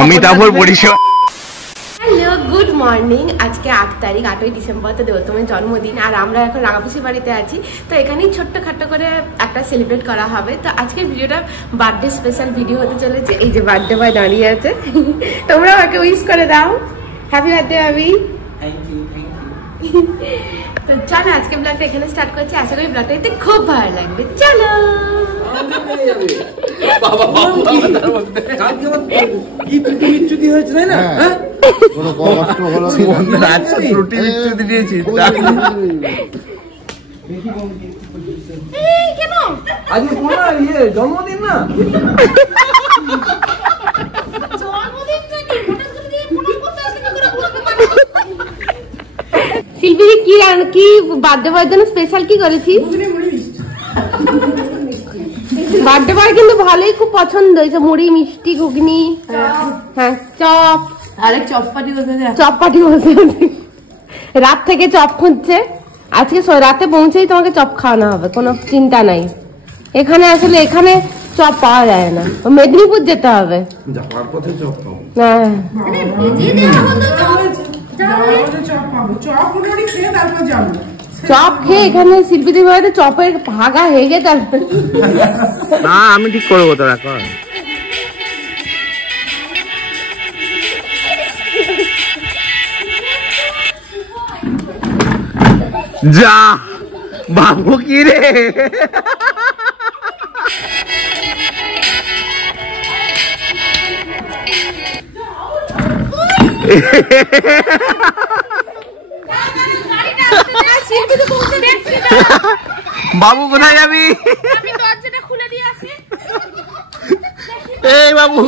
অমিতাভর পরিষেবা। Hello, good morning. আজকে 8 তারিখ, 8ই ডিসেম্বর, তো দেবতমের জন্মদিন। আর আমরা এখন রাঙাপুষি বাড়িতে আছি, তো এখানেই ছোট্টখাট্ট করে একটা সেলিব্রেট করা হবে। তো আজকে ভিডিওটা বার্থডে স্পেশাল ভিডিও হতে চলেছে। এই যে বার্থডে বয় দাঁড়িয়ে আছে, তোমরা আমাকে উইশ করে দাও, হ্যাপি বার্থডে ভাবি। তো চলো আজকে ব্লগটা এখানে স্টার্ট করছি। আশা করি ব্লগটা এতে খুব ভালো লাগবে। চলো। জন্মদিন না, শিল্পী কি কি বার্থডে বয়ের জন্য স্পেশাল কি করেছিস? বার্থডে বয় কিন্তু ভালোই, খুব পছন্দ হয়েছে। মুড়ি, মিষ্টি, ঘুগনি, হ্যাঁ চপ, আরেক চপপাটি বসে রাত থেকে চপ খুঁজছে। আজকে রাতে পৌঁছেই তোমাকে চপ খাওয়ানো হবে, কোনো চিন্তা নাই। এখানে আসলে এখানে চপ পাওয়া যায় না, মেদিনীপুর যেতে হবে। হ্যাঁ, চপ খেয়ে এখানে শিল্পীদের বাড়িতে চপের ভাগা হেগে যাবে না, আমি ঠিক করবো তোরা কর। যা বাবু কি রে, বাবু কোথায় যাবি? এই বাবু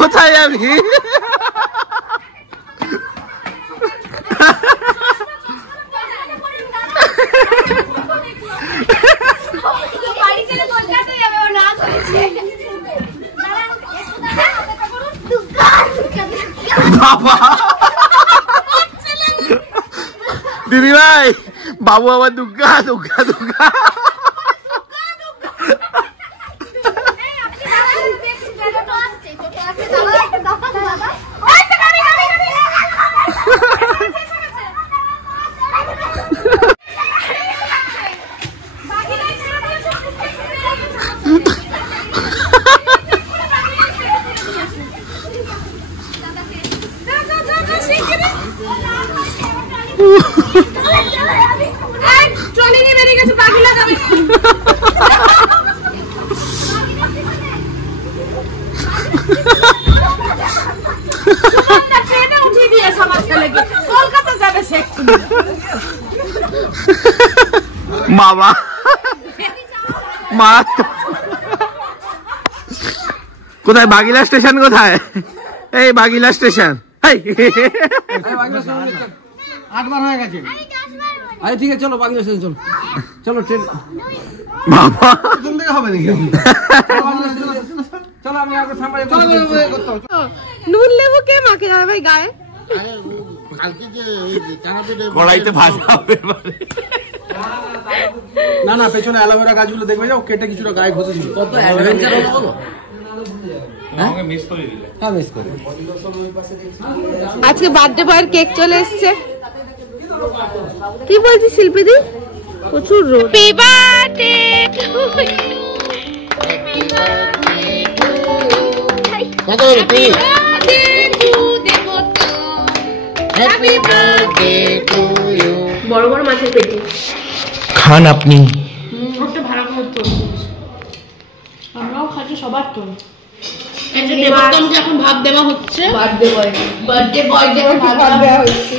কোথায় যাবি? দিদি ভাই, বাবু আবার দুর্গা দুর্গা দুর্গা। বাবা মারাত্মক। কোথায় বাগিলা স্টেশন? কোথায়? এই বাগিলা স্টেশন। 8বার হয়ে গেছে। আরে ঠিক আছে, চলো বাগিলা স্টেশন, চলো চলো ট্রেন। বাবা কোন দিকে হবে নাকি? চলো আমি আগে সামনে নুন লেবু কে মাকে যাবে ভাই গায়ে? কড়াইতে ভাজা হবে। না না, পেছনে অ্যালোভেরা গাছগুলো দেখবে, যাও কেটে কিছুটা গায়ে ঘষে দিল। কত অ্যাডভেঞ্চার হলো। আমাকে মিস করে দিলে। হ্যাঁ মিস করে। আজকে বার্থডে বয়ের কেক চলে এসেছে। কি বলছিস শিল্পীদি? প্রচুর রোদ। Happy birthday to you. কত হ্যাপি বার্থডে টু দেবতা। Happy birthday to you. বড় বড় মাছের পেটি খান আপনি। ওটা ভাড়া করতে আমরাও খাচ্ছি, সবার তো। দেবতমকে এখন ভাগ দেওয়া হচ্ছে। বার্থডে বয় ভাগ দেওয়া হচ্ছে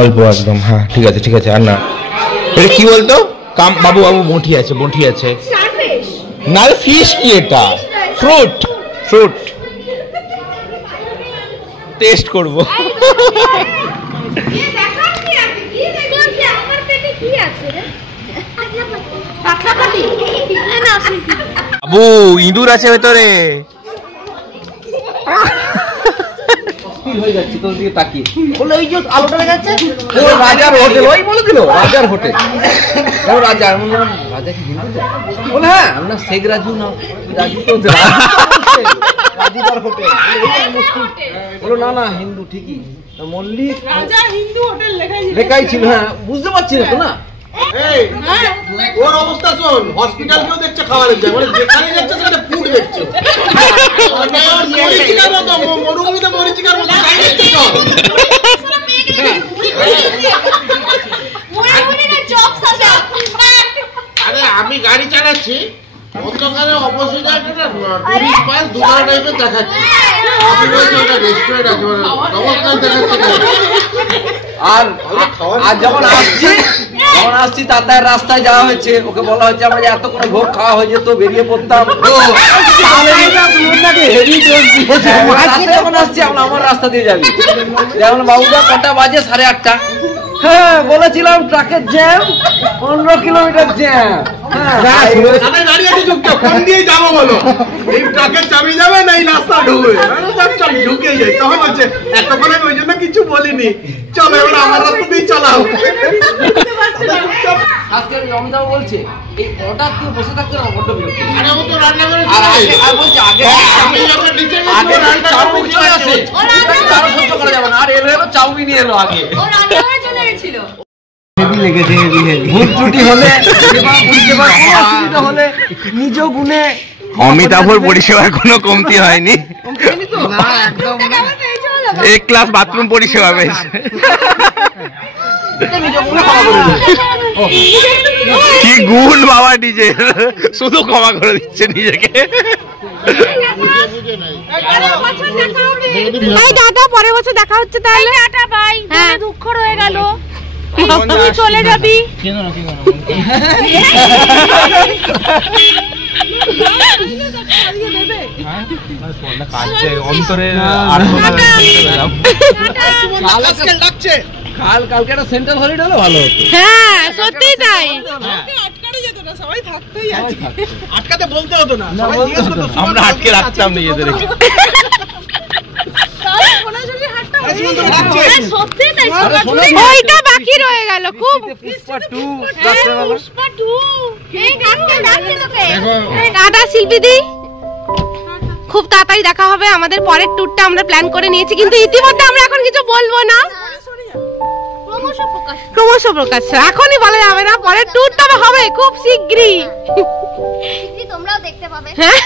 অল্প একদম। হ্যাঁ ঠিক আছে ঠিক আছে। আর না, এটা কি বলতো? বাবু বাবু বঁটি আছে, বঁটি আছে। না ফিশ কি এটা? ফ্রুট ফ্রুট টেস্ট করবো। বাবু ইঁদুর আছে ভেতরে। পাগল হয়ে যাচ্ছে তোর দিকে তাকিয়ে। বলে এই যে আলোটা দেখাচ্ছে ও রাজার হোটেল, ওই বলে দিল রাজার হোটেল। ও রাজা, আমি বললাম রাজা কি হিন্দু? বলে হ্যাঁ। আমরা শেখ রাজু না, রাজু তো রাজুদার হোটেল। বলো না না হিন্দু ঠিকই, মল্লিক রাজা হিন্দু হোটেল লেখাই ছিল। হ্যাঁ বুঝতে পারছি না তো না। ওর অবস্থা শোন, হসপিটাল কেউ দেখছে খাবারের যায়, মানে যেখানে যাচ্ছে সেখানে ফুড দেখছে। মরিচিকার মতো মরুভূমিতে মরিচিকার মতো খাই দেখছে সব। আরে আমি গাড়ি চালাচ্ছি, অন্ধকারে অপোজিটে একটা টুরিস্ট বাস দুটো টাইপের দেখাচ্ছে। আমি বলছি ওটা রেস্টুরেন্ট আছে, নমস্কার দেখাচ্ছে। আর যখন আসছি তার রাস্তায় যাওয়া হয়েছে, ওকে বলা হয়েছে আমরা যে এত করে ভোগ খাওয়া হয়ে যেত বেরিয়ে পড়তাম। যখন আসছি আমার রাস্তা দিয়ে যাবি, যেমন বাবুদা কটা বাজে 8:30। হ্যাঁ বলেছিলাম ট্রাকের জ্যাম 15 কিলোমিটার জ্যাম। যাবো বলো, এই ট্রাকের চাবি যাবে না এই রাস্তা ঢুকবে, ঢুকে যাই। তখন হচ্ছে এতক্ষণ আমি ওই জন্য কিছু বলিনি, চলো এবার আমার রাস্তা দিয়ে চালাও। আজকে রমজান বলছে এই অর্ডার দিয়ে বসে থাকতে না বড্ড বিরক্ত। আরে ও তো রান্না করে আর বলছে আগে চাউমিন চলে আসে, তার সহ্য করা যাবে না। আর এলো চাউমিন এলো আগে, ও রান্না করে চলে গেছিল। হেভি লেগেছে, হেভি ভুল ত্রুটি হলে পরিষেবা অসুবিধা হলে নিজ গুণে অমিতাভর পরিষেবার কোনো কমতি হয়নি। এক ক্লাস বাথরুম পরিষেবা বেশ। কি গুণ বাবা নিজের, শুধু ক্ষমা করে দিচ্ছে নিজেকে। পরের বছর দেখা হচ্ছে তাহলে। টাটা বাই, দুঃখ রয়ে গেল, তুই চলে যাবি। কালকে একটা সেন্ট্রাল হলিডে হলে ভালো হতো। হ্যাঁ সত্যি তাই, আটকাতে বলতে হতো না, আমরা আটকে রাখতাম নিজেদের। ওইটা বাকি রয়ে গেল খুব। টাটা শিল্পীদি, খুব তাড়াতাড়ি দেখা হবে। আমাদের পরের ট্যুরটা আমরা প্ল্যান করে নিয়েছি, কিন্তু ইতিমধ্যে আমরা এখন কিছু বলবো না, ক্রমশ প্রকাশ এখনই বলা যাবে না। পরের ট্যুরটা হবে খুব শীঘ্রই, তোমরাও দেখতে পাবে। হ্যাঁ